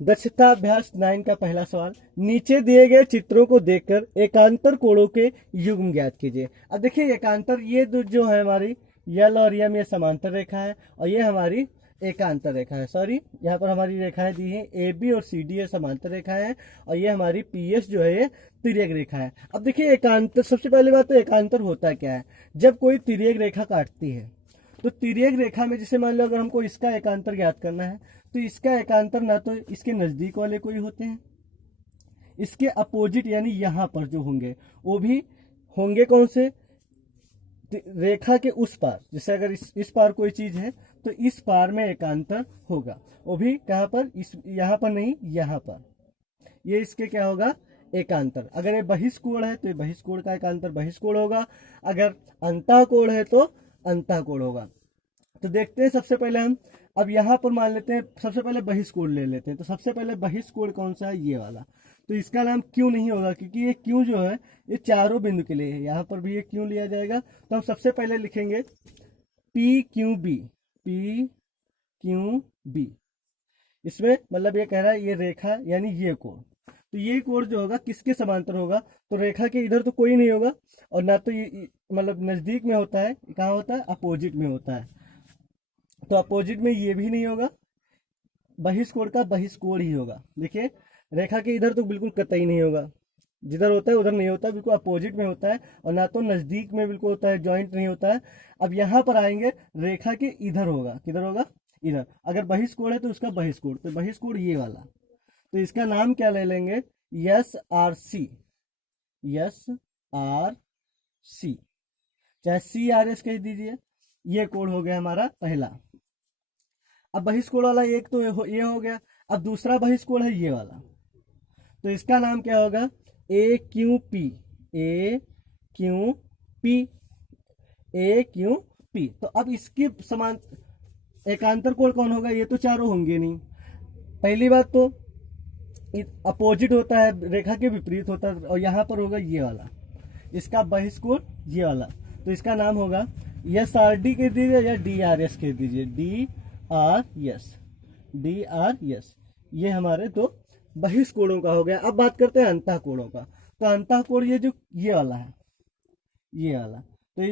दक्षता अभ्यास 9 का पहला सवाल, नीचे दिए गए चित्रों को देखकर एकांतर कोणों के युग्म ज्ञात कीजिए। अब देखिए एकांतर, ये जो है हमारी यल और यम, ये समांतर रेखा है और ये हमारी एकांतर रेखा है। सॉरी, यहाँ पर हमारी रेखाएं दी हैं ए बी और सी डी, ये समांतर रेखाएं हैं और ये हमारी पी एस जो है ये तिर्यक रेखा है। अब देखिए एकांतर, सबसे पहली बात तो एकांतर होता क्या है। जब कोई तिर्यक रेखा काटती है तो तिर्यक रेखा में, जैसे मान लो अगर हमको इसका एकांतर ज्ञात करना है तो इसका एकांतर ना तो इसके नजदीक वाले कोई होते हैं, इसके अपोजिट यानी यहां पर जो होंगे वो भी होंगे कौन से, रेखा के उस पार। जैसे अगर इस पार कोई चीज है तो इस पार में एकांतर होगा, वो भी कहां पर, इस यहां पर नहीं, यहां पर, ये इसके क्या होगा, एकांतर। अगर ये बहिष्कोण है तो ये बहिष्कोण का एकांतर बहिष्कोण होगा, अगर अंतःकोण है तो अंतःकोण होगा। तो देखते हैं सबसे पहले हम, अब यहाँ पर मान लेते हैं, सबसे पहले बहिष्कोण ले लेते हैं। तो सबसे पहले बहिष्कोण कौन सा है, ये वाला। तो इसका नाम क्यू नहीं होगा, क्योंकि ये क्यू जो है ये चारों बिंदु के लिए है, यहाँ पर भी ये क्यू लिया जाएगा। तो हम सबसे पहले लिखेंगे P Q B, P Q B. इसमें मतलब ये कह रहा है ये रेखा यानी ये कोण, तो ये कोण जो होगा किसके समांतर होगा, तो रेखा के इधर तो कोई नहीं होगा और ना तो ये मतलब नजदीक में होता है, कहाँ होता है, अपोजिट में होता है। तो अपोजिट में ये भी नहीं होगा, बहिष्कोण का बहिष्कोण ही होगा। देखिए रेखा के इधर तो बिल्कुल कतई नहीं होगा, जिधर होता है उधर नहीं होता, बिल्कुल अपोजिट में होता है और ना तो नजदीक में बिल्कुल होता है, जॉइंट नहीं होता है। अब यहाँ पर आएंगे, रेखा के इधर होगा, किधर होगा, इधर। अगर बहिष्कोण है तो उसका बहिष्कोण, तो बहिष्कोण ये वाला, तो इसका नाम क्या ले लेंगे, S R C, S R C, चाहे सी आर एस कह दीजिए। ये कोण हो गया हमारा पहला। अब बहिष्कोण वाला एक तो ये हो गया, अब दूसरा बहिष्कोण है ये वाला, तो इसका नाम क्या होगा, ए क्यू पी, ए क्यू पी, ए क्यू पी। तो अब इसके समान एकांतर कोण कौन होगा, ये तो चारों होंगे नहीं। पहली बात तो अपोजिट होता है, रेखा के विपरीत होता है, और यहाँ पर होगा ये वाला, इसका बहिष्कोण ये वाला। तो इसका नाम होगा एस आर डी कह दीजिए या डी आर एस कह दीजिए, D R S, D R S. ये हमारे दो बहिष्कोणों का हो गया। अब बात करते हैं अंतःकोणों का। तो अंतःकोण ये जो ये वाला है, ये वाला, तो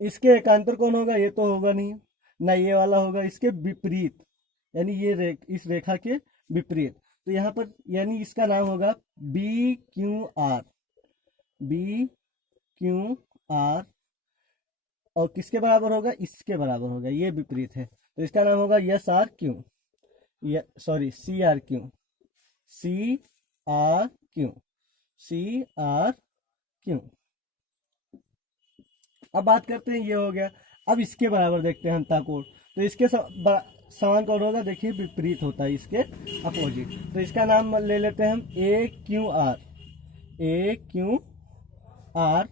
इसके एकांतर कौन होगा, ये तो होगा नहीं ना, ये वाला होगा, इसके विपरीत यानी ये इस रेखा के विपरीत। तो यहाँ पर यानी इसका नाम होगा B Q R, B Q R, और किसके बराबर होगा, इसके बराबर होगा, ये विपरीत है, तो इसका नाम होगा S R Q, sorry C R Q, C R Q, C R Q. अब बात करते हैं, ये हो गया। अब इसके बराबर देखते हैं अंतःकोण, तो इसके समान कौन होगा, देखिए विपरीत होता है, इसके अपोजिट। तो इसका नाम ले लेते हैं हम ए क्यू आर, ए क्यू आर,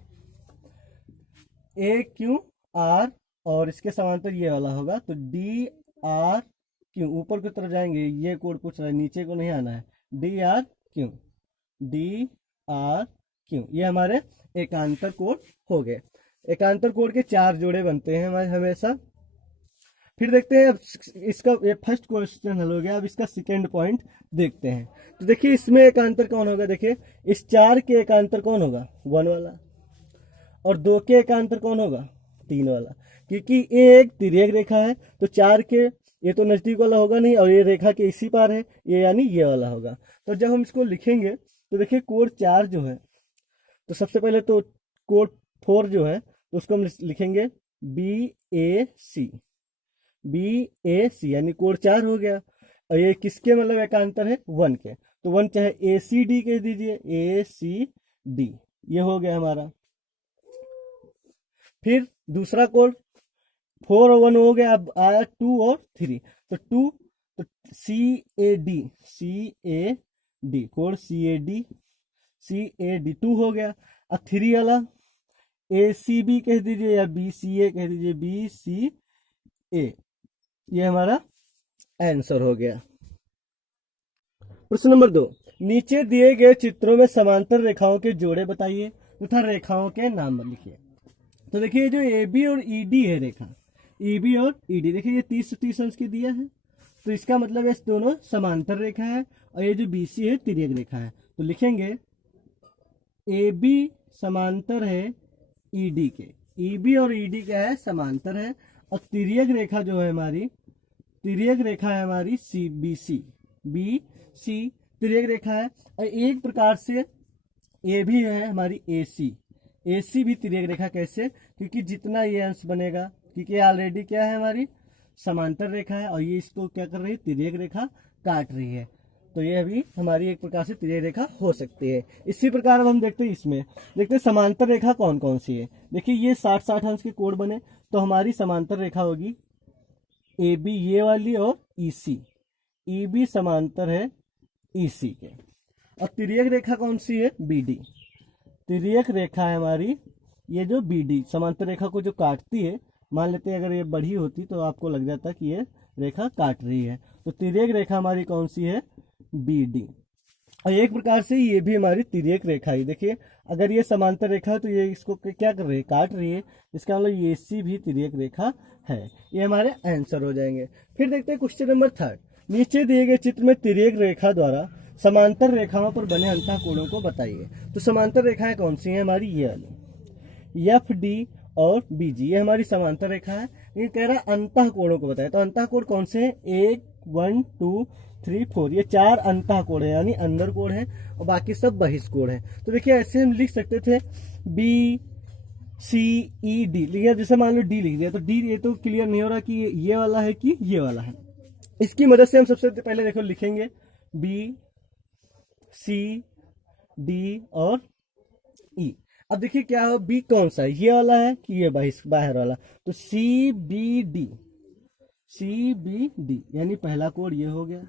ए क्यू आर, और इसके समांतर ये वाला होगा, तो डी आर क्यू। ऊपर की तरफ जाएंगे, ये कोण पूछ रहा है, नीचे को नहीं आना है, D R Q, D R Q. ये हमारे एकांतर कोण हो गए। एकांतर कोण के 4 जोड़े बनते हैं हमारे हमेशा। फिर देखते हैं, अब इसका ये फर्स्ट क्वेश्चन हल हो गया। अब इसका सेकेंड पॉइंट देखते हैं। तो देखिए इसमें एकांतर कौन होगा, देखिए इस 4 के एकांतर कौन होगा, 1 वाला, और 2 के एकांतर कौन होगा, 3 वाला। क्योंकि ये एक तिर्यक रेखा है तो 4 के, ये तो नजदीक वाला होगा नहीं, और ये रेखा के इसी पार है, ये यानी ये वाला होगा। तो जब हम इसको लिखेंगे तो देखिए कोण 4 जो है, तो सबसे पहले तो कोण 4 जो है, तो उसको हम लिखेंगे बी ए सी, बी ए सी, यानी कोण 4 हो गया। और ये किसके मतलब एकांतर है, 1 के, तो 1 चाहे ए सी डी कह दीजिए, ए सी डी, ये हो गया हमारा। फिर दूसरा कोण 4 और 1 हो गया, अब आया 2 और 3, तो 2, तो सी A D, C A D, कोण सी A D, C A D 2 हो गया। अब 3 वाला ए सी बी कह दीजिए या बी सी ए कह दीजिए, बी सी ए, ये हमारा आंसर हो गया। प्रश्न नंबर 2, नीचे दिए गए चित्रों में समांतर रेखाओं के जोड़े बताइए तथा रेखाओं के नाम लिखिए। तो देखिए जो ए बी और ई डी है रेखा, ई बी और ई डी, देखिए ये 30 30 अंश की दिया है, तो इसका मतलब ये दोनों समांतर रेखा है और ये जो BC है तिर्यक रेखा है। तो लिखेंगे AB समांतर है ED के, EB और ED क्या है, समांतर है। और तिर्यक रेखा जो है हमारी, तिर्यक रेखा है हमारी BC तिर्यक रेखा है। और एक प्रकार से ये भी है हमारी AC भी तिर्यक रेखा। कैसे? क्योंकि जितना ये अंश बनेगा, क्योंकि ऑलरेडी क्या है हमारी समांतर रेखा है और ये इसको क्या कर रही है, तिर्यक रेखा काट रही है। तो ये अभी हमारी एक प्रकार से तिर्यक रेखा हो सकती है। इसी प्रकार अब हम देखते हैं इसमें, देखते हैं समांतर रेखा कौन कौन सी है। देखिए ये 60-60 अंश के कोण बने, तो हमारी समांतर रेखा होगी AB ये वाली और EB समांतर है EC के। और तिर्यक रेखा कौन सी है, BD। तिर्यक रेखा है हमारी ये जो BD समांतर रेखा को जो काटती है। मान लेते हैं अगर ये बढ़ी होती तो आपको लग जाता कि ये रेखा काट रही है। तो तिर्यक रेखा हमारी कौन सी है, BD। और एक प्रकार से ये भी हमारी तिर्यक रेखा ही। देखिए अगर ये समांतर रेखा है तो ये इसको क्या कर रही है, काट रही है। इसका मतलब AC भी तिर्यक रेखा है। ये हमारे आंसर हो जाएंगे। फिर देखते हैं क्वेश्चन नंबर 3। नीचे दिए गए चित्र में तिर्यक रेखा द्वारा समांतर रेखाओं पर बने अंतःकोणों को बताइए। तो समांतर रेखाएं कौन सी हैं हमारी, ये वाली FD और BG, ये हमारी समांतर रेखा है। ये कह रहा है अंतःकोणों को बताएं। तो अंतःकोण कौन से हैं, 1 1 2 3 4, ये 4 अंतःकोण है, यानी अंदर कोण है और बाकी सब बहिष्कोण है। तो देखिए ऐसे हम लिख सकते थे BCED लिखा, जैसे मान लो D लिख दिया तो D, ये तो क्लियर नहीं हो रहा कि ये वाला है कि ये वाला है। इसकी मदद से हम सबसे पहले देखो लिखेंगे BCD और E। अब देखिए क्या हो, B कौन सा है, ये वाला है कि ये बाहर वाला। तो CBD यानी पहला कोण ये हो गया,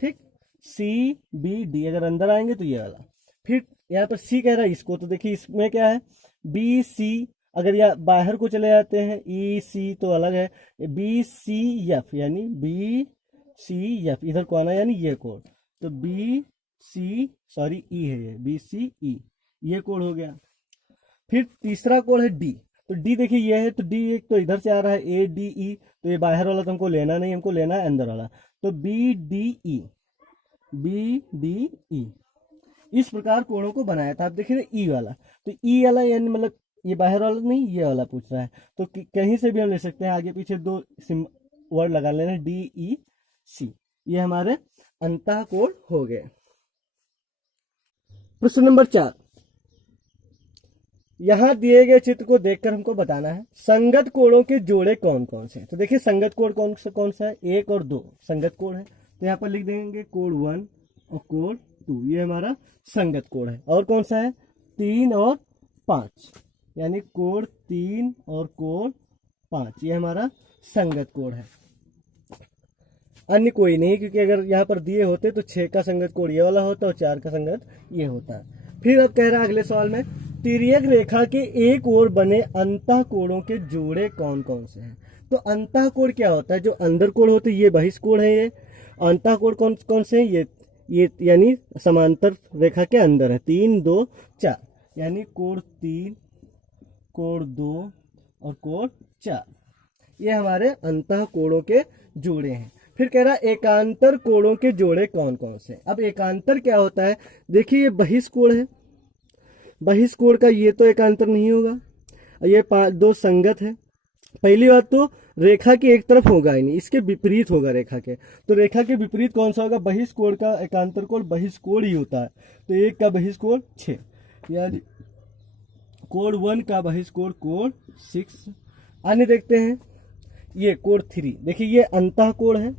ठीक। CBD अगर अंदर आएंगे तो ये वाला। फिर यहाँ पर C कह रहा है इसको, तो देखिए इसमें क्या है BC, अगर या बाहर को चले जाते हैं EC तो अलग है। BCF यानी BCF इधर को आना यानी ये कोण। तो E है ये BCE, ये कोण हो गया। फिर तीसरा कोण है D। तो D देखिए ये है, तो D एक तो इधर से आ रहा है ADE, तो ये बाहर वाला तो हमको लेना नहीं, हमको लेना है अंदर वाला। तो BDE इस प्रकार कोणों को बनाया था। आप देखिए E वाला, तो E वाला यानी मतलब ये बाहर वाला नहीं, ये वाला पूछ रहा है। तो कहीं से भी हम ले सकते हैं, आगे पीछे 2 वर्ड लगा लेना, DEC, ये हमारे अंतःकोण हो गए। प्रश्न नंबर 4, यहां दिए गए चित्र को देखकर हमको बताना है संगत कोणों के जोड़े कौन कौन से हैं। तो देखिए संगत कोण कौन सा है, 1 और 2 संगत कोण है। तो यहाँ पर लिख देंगे कोण 1 और कोण 2, ये हमारा संगत कोण है। और कौन सा है, 3 और 5, यानी कोण 3 और कोण 5, ये हमारा संगत कोण है। अन्य कोई नहीं, क्योंकि अगर यहाँ पर दिए होते तो 6 का संगत कोण ये वाला होता और 4 का संगत ये होता। फिर अब कह रहा है अगले सवाल में, तिर्यक रेखा के एक ओर बने अंतःकोणों के जोड़े कौन कौन से हैं। तो अंतःकोण क्या होता है, जो अंदर कोण होते हैं ये बहिष्कोण है। ये अंतःकोण कौन कौन से हैं, ये यानी समांतर रेखा के अंदर है, 3 2 4, यानी कोण 3 कोण 2 और कोण 4, ये हमारे अंतःकोणों के जोड़े हैं। फिर कह रहा है एकांतर कोणों के जोड़े कौन कौन से। अब एकांतर क्या होता है, देखिए ये बहिष्कोण है, बहिष्कोण का ये तो एकांतर नहीं होगा, ये 2 संगत है। पहली बात तो रेखा की एक तरफ होगा ही नहीं, इसके विपरीत होगा रेखा के। तो रेखा के विपरीत कौन सा होगा, बहिष्कोण का एकांतर कोण बहिष्कोण ही होता है। तो 1 का बहिष्कोण 6, यानी कोण 1 का बहिष्कोण कोण 6। अन्य देखते हैं, ये कोण 3, देखिए ये अंतःकोण है,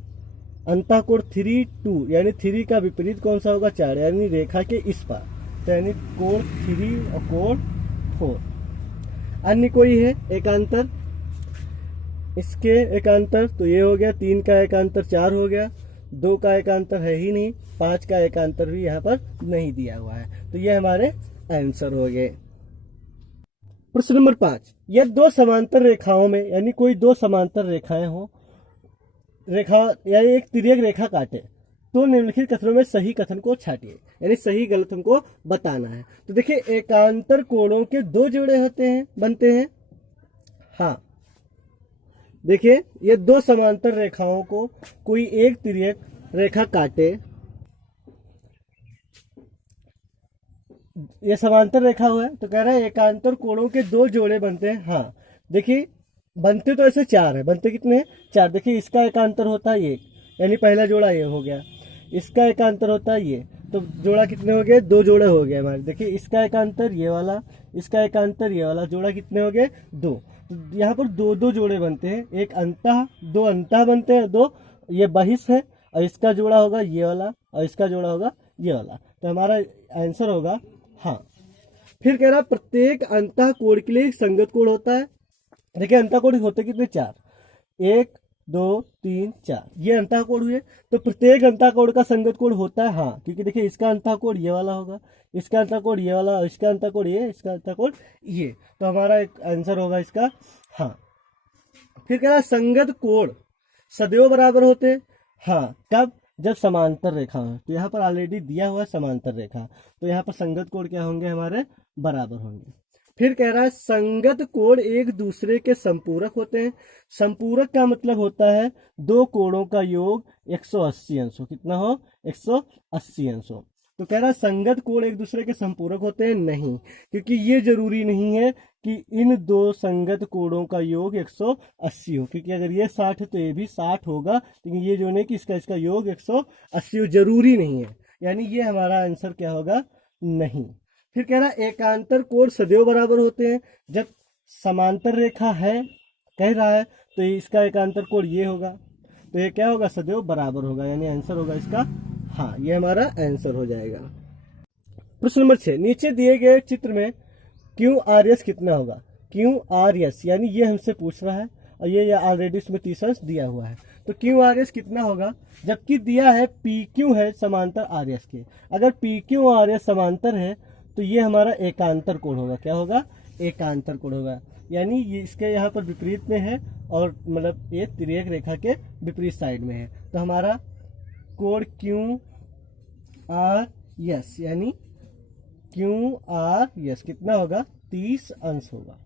अंतःकोण 3 2, यानी 3 का विपरीत कौन सा होगा, 4, यानी रेखा के इस पार, तो यानी कोण 3 और कोण 4। अन्य कोई है एकांतर, इसके एकांतर तो ये हो गया, 3 का एकांतर 4 हो गया, 2 का एकांतर है ही नहीं, 5 का एकांतर भी यहाँ पर नहीं दिया हुआ है। तो ये हमारे आंसर हो गए। प्रश्न नंबर 5, यह 2 समांतर रेखाओं में, यानी कोई 2 समांतर रेखाएं हो, रेखा यानी एक तिर्यक रेखा काटे, तो निम्नलिखित कथनों में सही कथन को छाटिए, यानी सही गलत हमको बताना है। तो देखिए एकांतर कोणों के 2 जोड़े होते हैं, बनते हैं, हाँ देखिए ये दो समांतर रेखाओं को कोई एक तिर्यक रेखा काटे, ये समांतर रेखा हुआ है, तो कह रहा है एकांतर कोणों के दो जोड़े बनते हैं। हाँ देखिए बनते तो ऐसे चार है, बनते कितने हैं? चार। देखिए इसका एकांतर होता है एक, यानी पहला जोड़ा ये हो गया, इसका एकांतर होता है ये, तो जोड़ा कितने हो गए? दो जोड़े हो गए हमारे। देखिए इसका एकांतर ये वाला, इसका एकांतर ये वाला, जोड़ा कितने हो गए? दो। तो यहाँ पर दो दो जोड़े बनते हैं, एक अंतः, दो अंतः बनते हैं, दो ये बहिष है, और इसका जोड़ा होगा ये वाला, और इसका जोड़ा होगा ये वाला। तो हमारा आंसर होगा हाँ। फिर कह रहा प्रत्येक अंतः कोण के लिए एक संगत कोण होता है। देखिए अंतः कोण होते कितने? चार, एक दो तीन चार, ये अंतः कोण हुए। तो प्रत्येक अंतः कोण का संगत कोण होता है हाँ, क्योंकि देखिए इसका अंतः कोण ये वाला होगा, इसका अंतः कोण ये वाला, इसका अंतः कोण ये, इसका अंतः कोण ये। तो हमारा एक आंसर होगा इसका हाँ। फिर कह रहा संगत कोण सदैव बराबर होते हैं। हाँ कब? जब समांतर रेखा हो। तो यहाँ पर ऑलरेडी दिया हुआ है समांतर रेखा, तो यहाँ पर संगत कोण क्या होंगे? हमारे बराबर होंगे। फिर कह रहा है संगत कोण एक दूसरे के संपूरक होते हैं। संपूरक का मतलब होता है दो कोणों का योग 180 अंश हो। कितना हो? 180 अंश हो। तो कह रहा है संगत कोण एक दूसरे के संपूरक होते हैं? नहीं, क्योंकि ये जरूरी नहीं है कि इन दो संगत कोणों का योग 180 हो, क्योंकि अगर ये 60 है तो ये भी 60 होगा, लेकिन ये जो नहीं कि इसका योग 180 हो, जरूरी नहीं है। यानी ये हमारा आंसर क्या होगा? नहीं। फिर कह रहा है एकांतर कोण सदैव बराबर होते हैं। जब समांतर रेखा है कह रहा है, तो इसका एकांतर कोण ये होगा, तो ये क्या होगा? सदैव बराबर होगा, यानी आंसर होगा इसका हाँ। ये हमारा आंसर हो जाएगा। प्रश्न नंबर 6, नीचे दिए गए चित्र में क्यू आर एस कितना होगा? क्यू आर एस यानी ये हमसे पूछ रहा है, और ये ऑलरेडी इसमें 30 अंश दिया हुआ है। तो क्यू आर एस कितना होगा? जबकि दिया है पी क्यू है समांतर आर एस के। अगर पी क्यू आर एस समांतर है तो ये हमारा एकांतर कोण होगा। क्या होगा? एकांतर कोण होगा, यानी ये इसके यहाँ पर विपरीत में है, और मतलब ये तिर्यक रेखा के विपरीत साइड में है। तो हमारा कोण क्यू आर एस यानी क्यू आर एस कितना होगा? 30 अंश होगा।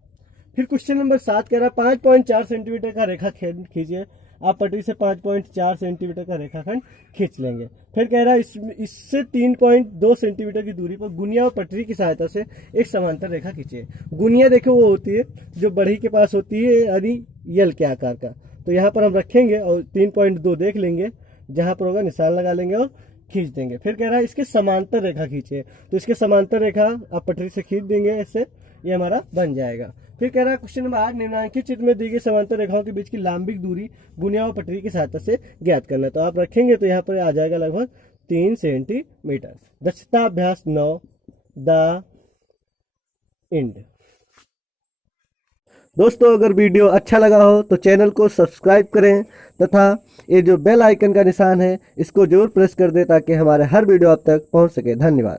फिर क्वेश्चन नंबर 7 कह रहा है 5.4 सेंटीमीटर का रेखाखंड खींचिए। आप पटरी से 5.4 सेंटीमीटर का रेखाखंड खींच लेंगे। फिर कह रहा है इससे 3.2 सेंटीमीटर की दूरी पर गुनिया और पटरी की सहायता से एक समांतर रेखा खींचिए। गुनिया देखो वो होती है जो बढ़ई के पास होती है, यानी यल के आकार का। तो यहाँ पर हम रखेंगे और 3.2 देख लेंगे, जहां पर होगा निशान लगा लेंगे और खींच देंगे। फिर कह रहा है इसके समांतर रेखा खींचे, तो इसके समांतर रेखा आप पटरी से खींच देंगे, इससे ये हमारा बन जाएगा। फिर कह रहा है क्वेश्चन नंबर 8, निम्नलिखित चित्र में दी गई समांतर रेखाओं के बीच की लंबिक दूरी गुनिया और पटरी की सहायता से ज्ञात करना। तो आप रखेंगे तो यहाँ पर आ जाएगा लगभग 3 सेंटीमीटर। दक्षता अभ्यास 9 द एंड। दोस्तों अगर वीडियो अच्छा लगा हो तो चैनल को सब्सक्राइब करें, तथा ये जो बेल आइकन का निशान है इसको जरूर प्रेस कर दें ताकि हमारे हर वीडियो आप तक पहुंच सके। धन्यवाद।